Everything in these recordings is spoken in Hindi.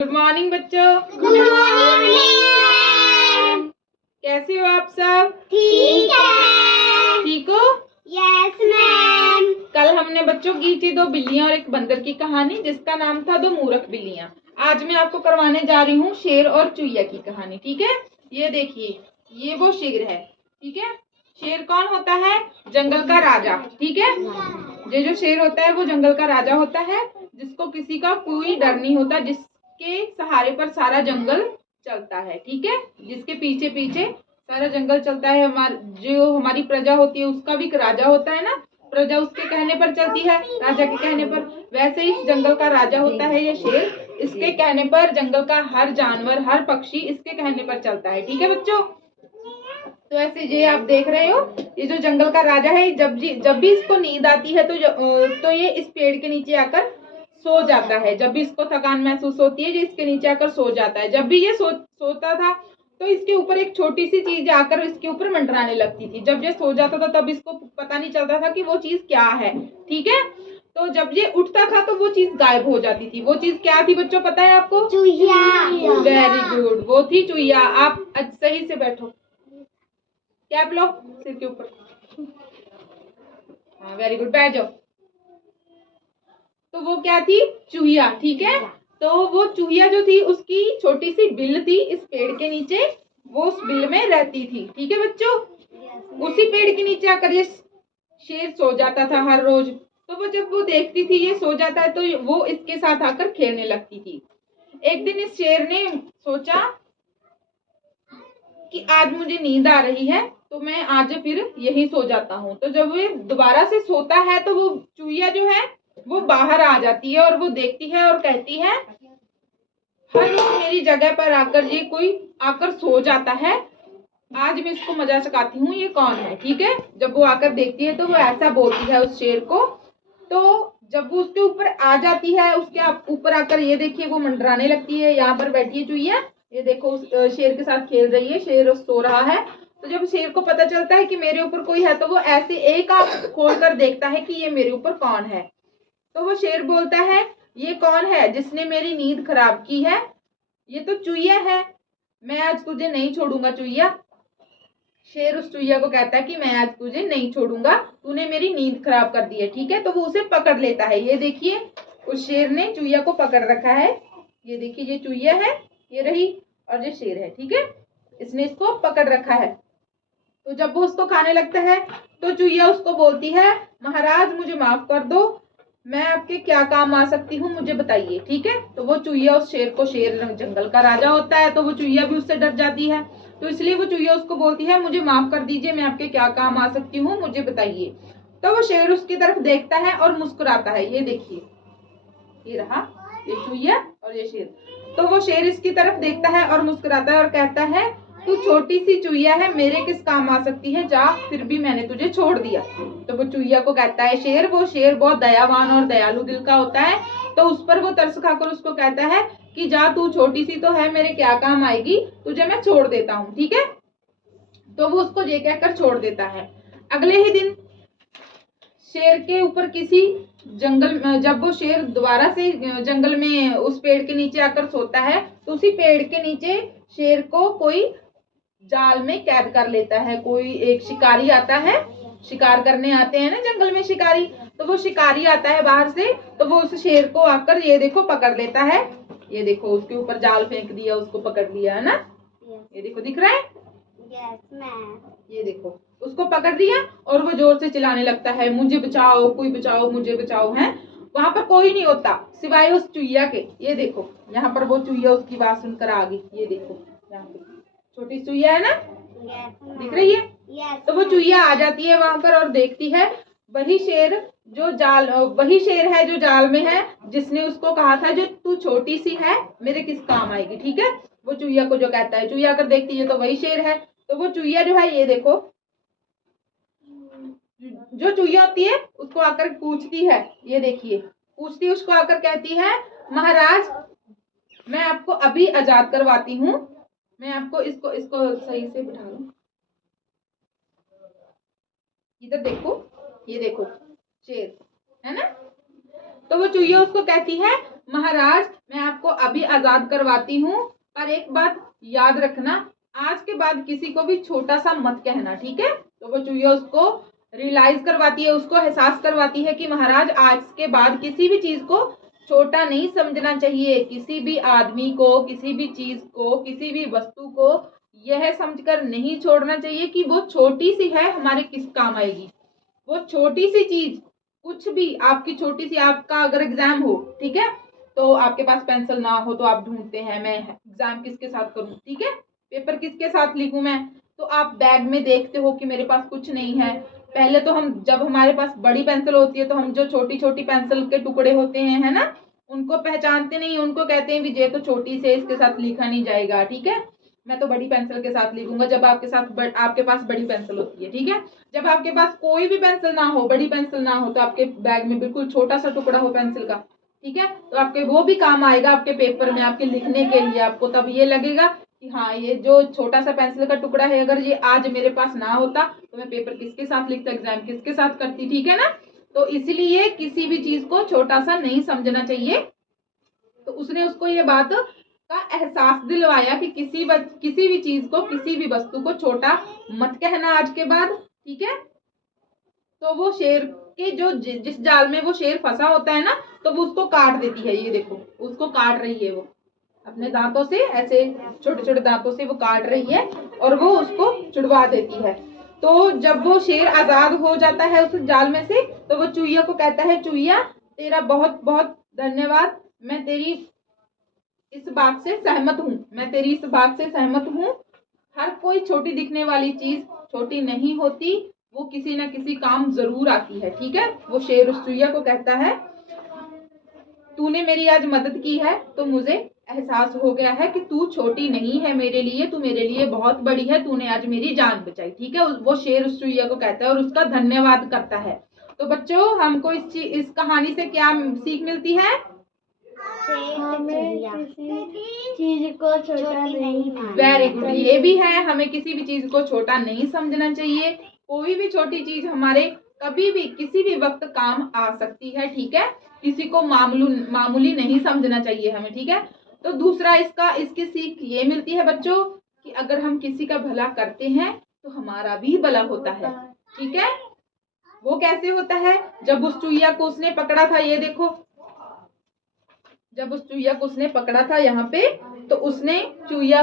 गुड मॉर्निंग बच्चों। Good morning. कैसे हो आप सब? ठीक है। ठीक हो? Yes ma'am. कल हमने बच्चों की थी दो बिल्लियां और एक बंदर की कहानी, जिसका नाम था दो मूर्ख बिल्लियां। आज मैं आपको करवाने जा रही हूँ शेर और चूहिया की कहानी। ठीक है, ये देखिए, ये वो शेर है। ठीक है, शेर कौन होता है? जंगल का राजा। ठीक है, ये जो शेर होता है वो जंगल का राजा होता है, जिसको किसी का कोई डर नहीं होता, जिसके सहारे पर सारा जंगल चलता है। ठीक है, जिसके पीछे पीछे सारा जंगल चलता है। जो हमारी प्रजा होती है उसका भी एक राजा होता है ना, प्रजा उसके कहने पर चलती है, राजा के कहने पर। वैसे ही जंगल का राजा होता है ये शेर। इसके कहने पर जंगल का हर जानवर, हर पक्षी इसके कहने पर चलता है। ठीक है बच्चों, तो ऐसे ये आप देख रहे हो, ये जो जंगल का राजा है, जब भी इसको नींद आती है तो ये इस पेड़ के नीचे आकर सो जाता है। जब भी इसको थकान महसूस होती है, ये इसके नीचे आकर सो जाता है। जब भी ये सोता था तो इसके ऊपर एक छोटी सी चीज आकर इसके ऊपर मंडराने लगती थी। जब ये सो जाता था तब इसको पता नहीं चलता था कि वो चीज क्या है। ठीक है, तो जब ये उठता था तो वो चीज गायब हो जाती थी। वो चीज क्या थी बच्चों, पता है आपको? चूहिया। वेरी गुड, वो थी चूहिया। आप सही से बैठो, कैप लो सिर के ऊपर। हाँ वेरी गुड, बैठ जाओ। तो वो क्या थी? चूहिया। ठीक है, तो वो चूहिया जो थी उसकी छोटी सी बिल थी इस पेड़ के नीचे, वो उस बिल में रहती थी। ठीक है बच्चों, उसी पेड़ के नीचे आकर ये शेर सो जाता था हर रोज। तो वो जब वो देखती थी ये सो जाता है तो वो इसके साथ आकर खेलने लगती थी। एक दिन इस शेर ने सोचा कि आज मुझे नींद आ रही है तो मैं आज फिर यही सो जाता हूँ। तो जब वो दोबारा से सोता है तो वो चूहिया जो है वो बाहर आ जाती है और वो देखती है और कहती है, हर रोज मेरी जगह पर आकर ये कोई आकर सो जाता है, आज मैं इसको मजा चखाती हूँ, ये कौन है? ठीक है, जब वो आकर देखती है तो वो ऐसा बोलती है उस शेर को। तो जब वो उसके ऊपर आ जाती है, उसके ऊपर आकर ये देखिए वो मंडराने लगती है। यहाँ पर बैठी है चूहिया, ये देखो उस शेर के साथ खेल रही है, शेर सो रहा है। तो जब शेर को पता चलता है कि मेरे ऊपर कोई है तो वो ऐसे एक आंख खोलकर देखता है कि ये मेरे ऊपर कौन है। तो वो शेर बोलता है, ये कौन है जिसने मेरी नींद खराब की है? ये तो चूहिया है, मैं आज तुझे नहीं छोड़ूंगा चूहिया। शेर उस चूहिया को कहता है कि मैं आज तुझे नहीं छोड़ूंगा, तूने मेरी नींद खराब कर दी है। ठीक है, तो वो उसे पकड़ लेता है। ये देखिए, उस शेर ने चूहिया को पकड़ रखा है। ये देखिए, ये चूहिया है, ये रही, और ये शेर है। ठीक है, इसने इसको पकड़ रखा है। तो जब वो उसको खाने लगता है तो चूहिया उसको बोलती है, महाराज मुझे माफ कर दो, मैं आपके क्या काम आ सकती हूँ, मुझे बताइए। ठीक है, तो वो चूहिया उस शेर को, शेर जंगल का राजा होता है तो वो चूहिया भी उससे डर जाती है, तो इसलिए वो चूहिया उसको बोलती है, मुझे माफ कर दीजिए, मैं आपके क्या काम आ सकती हूँ, मुझे बताइए। तो वो शेर उसकी तरफ देखता है और मुस्कुराता है। ये देखिए, ये रहा, ये चूहिया और ये शेर। तो वो शेर इसकी तरफ देखता है और मुस्कुराता है और कहता है, तू छोटी सी चूहिया है, मेरे किस काम आ सकती है, जा, फिर भी मैंने तुझे छोड़ दिया। तो वो चूहिया को कहता है शेर, वो शेर बहुत दयावान और दयालु दिल का होता है, तो उस पर वो तरस खाकर उसको कहता है कि जा, तू छोटी सी तो है, मेरे क्या काम आएगी, तुझे मैं छोड़ देता हूँ। ठीक है, तो वो उसको ये कहकर छोड़ देता है। अगले ही दिन शेर के ऊपर किसी जंगल, जब वो शेर दोबारा से जंगल में उस पेड़ के नीचे आकर सोता है तो उसी पेड़ के नीचे शेर को कोई जाल में कैद कर लेता है। कोई एक शिकारी आता है, शिकार करने आते हैं ना जंगल में शिकारी, तो वो शिकारी आता है बाहर से, तो वो उस शेर को आकर ये देखो पकड़ लेता है। ये देखो, उसके ऊपर जाल फेंक दिया, उसको पकड़ लिया है ना। ये देखो, दिख रहा है? Yes ma'am. ये देखो, उसको पकड़ दिया और वो जोर से चिल्लाने लगता है, मुझे बचाओ, कोई बचाओ, मुझे बचाओ। है, वहां पर कोई नहीं होता सिवाय उस चूहिया के। ये देखो, यहाँ पर वो चूहिया उसकी बात सुनकर आ गई। ये देखो, यहाँ पे छोटी चूहिया है ना, दिख रही है? तो वो चूहिया आ जाती है वहां पर और देखती है वही शेर वही शेर है जो जाल में है, जिसने उसको कहा था, जो तू छोटी सी है, मेरे किस काम आएगी। ठीक है, वो चूहिया को जो कहता है, चूहिया आकर देखती है तो वही शेर है। तो वो चूहिया जो है, ये देखो, जो चूहिया होती है उसको आकर पूछती है, ये देखिए, पूछती है उसको आकर, कहती है, महाराज मैं आपको अभी आजाद करवाती हूँ, मैं आपको इसको इसको सही से बिठा लूं, इधर देखो, ये देखो शेर है ना। तो वो चूहिया उसको कहती है, महाराज मैं आपको अभी आजाद करवाती हूँ, पर एक बात याद रखना, आज के बाद किसी को भी छोटा सा मत कहना, ठीक है। तो वो चूहिया उसको रियलाइज करवाती है, उसको एहसास करवाती है कि महाराज आज के बाद किसी भी चीज को छोटा नहीं समझना चाहिए, किसी भी आदमी को, किसी भी चीज को, किसी भी वस्तु को यह समझकर नहीं छोड़ना चाहिए कि वो छोटी सी है, हमारे किस काम आएगी। वो छोटी सी चीज, कुछ भी आपकी छोटी सी, आपका अगर एग्जाम हो, ठीक है, तो आपके पास पेंसिल ना हो तो आप ढूंढते हैं मैं एग्जाम किसके साथ करूं, ठीक है, पेपर किसके साथ लिखूं मैं, तो आप बैग में देखते हो कि मेरे पास कुछ नहीं है। पहले तो हम, जब हमारे पास बड़ी पेंसिल होती है तो हम जो छोटी छोटी पेंसिल के टुकड़े होते हैं, है ना, उनको पहचानते नहीं, उनको कहते हैं विजय तो छोटी से, इसके साथ लिखा नहीं जाएगा, ठीक है, मैं तो बड़ी पेंसिल के साथ लिखूंगा। जब आपके साथ आपके पास बड़ी पेंसिल होती है, ठीक है, जब आपके पास कोई भी पेंसिल ना हो, बड़ी पेंसिल ना हो, तो आपके बैग में बिल्कुल छोटा सा टुकड़ा हो पेंसिल का, ठीक है, तो आपके वो भी काम आएगा आपके पेपर में, आपके लिखने के लिए। आपको तब ये लगेगा कि हाँ, ये जो छोटा सा पेंसिल का टुकड़ा है, अगर ये आज मेरे पास ना होता तो मैं पेपर किसके साथ लिखता, एग्जाम किसके साथ करती, ठीक है ना। तो इसलिए किसी भी चीज को छोटा सा नहीं समझना चाहिए। तो उसने उसको ये बात का एहसास दिलवाया कि किसी भी चीज को, किसी भी वस्तु को छोटा मत कहना आज के बाद, ठीक है। तो वो शेर के जो जिस जाल में वो शेर फंसा होता है ना, तो वो उसको काट देती है, ये देखो उसको काट रही है, वो अपने दांतों से, ऐसे छोटे छोटे दांतों से वो काट रही है और वो उसको छुड़वा देती है। तो जब वो शेर आजाद हो जाता है उस जाल में से, तो वो चूहिया को कहता है, चूहिया तेरा बहुत बहुत धन्यवाद, मैं तेरी इस बात से सहमत हूँ, मैं तेरी इस बात से सहमत हूँ, हर कोई छोटी दिखने वाली चीज छोटी नहीं होती, वो किसी ना किसी काम जरूर आती है, ठीक है। वो शेर उस चूहिया को कहता है, तूने मेरी आज मदद की है तो मुझे एहसास हो गया है कि तू छोटी नहीं है मेरे लिए, तू मेरे लिए बहुत बड़ी है, तूने आज मेरी जान बचाई, ठीक है। वो शेर उस चूहिया को कहता है और उसका धन्यवाद करता है। तो बच्चों, हमको इस कहानी से क्या सीख मिलती है? चीज को छोटा नहीं मानना। वेरी गुड, ये भी है, हमें किसी भी चीज को छोटा नहीं समझना चाहिए। कोई भी छोटी चीज हमारे कभी भी किसी भी वक्त काम आ सकती है, ठीक है, किसी को मामूली नहीं समझना चाहिए हमें, ठीक है। तो दूसरा इसकी सीख ये मिलती है बच्चों कि अगर हम किसी का भला करते हैं तो हमारा भी भला होता है, ठीक है। वो कैसे होता है? जब उस चूहिया को उसने पकड़ा था, ये देखो, जब उस चूहिया को उसने पकड़ा था यहाँ पे, तो उसने चूहिया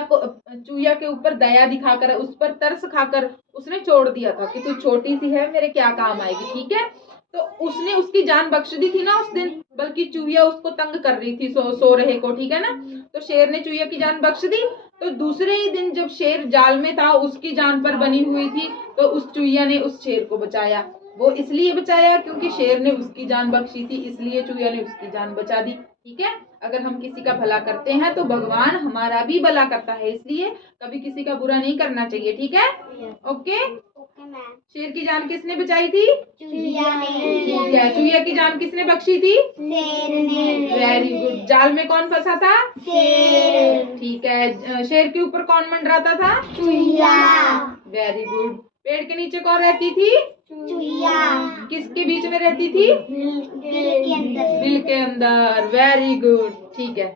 के ऊपर दया दिखाकर, उस पर तरस खाकर उसने छोड़ दिया था कि तू छोटी सी है, मेरे क्या काम आएगी, ठीक है। तो उसने उसकी जान बख्श दी थी ना उस दिन, बल्कि चूहिया उसको तंग कर रही थी सो रहे को, ठीक है ना। तो शेर ने चूहिया की जान बख्श दी। तो दूसरे ही दिन जब शेर जाल में था, उसकी जान पर बनी हुई थी, तो उस चूहिया ने उस शेर को बचाया। वो इसलिए बचाया क्योंकि शेर ने उसकी जान बख्शी थी, इसलिए चूहिया ने उसकी जान बचा दी, ठीक है। अगर हम किसी का भला करते हैं तो भगवान हमारा भी भला करता है, इसलिए कभी किसी का बुरा नहीं करना चाहिए, ठीक है। ओके, शेर की जान किसने बचाई थी? चूहिया ने। ठीक है, चूहिया की जान किसने बख्शी थी? शेर ने। Very good. जाल में कौन फंसा था? शेर। ठीक है, शेर के ऊपर कौन मंडराता था? चूहिया। Very good. पेड़ के नीचे कौन रहती थी? चूहिया। किसके बीच में रहती थी? दिल के अंदर। दिल के अंदर। वेरी गुड, ठीक है।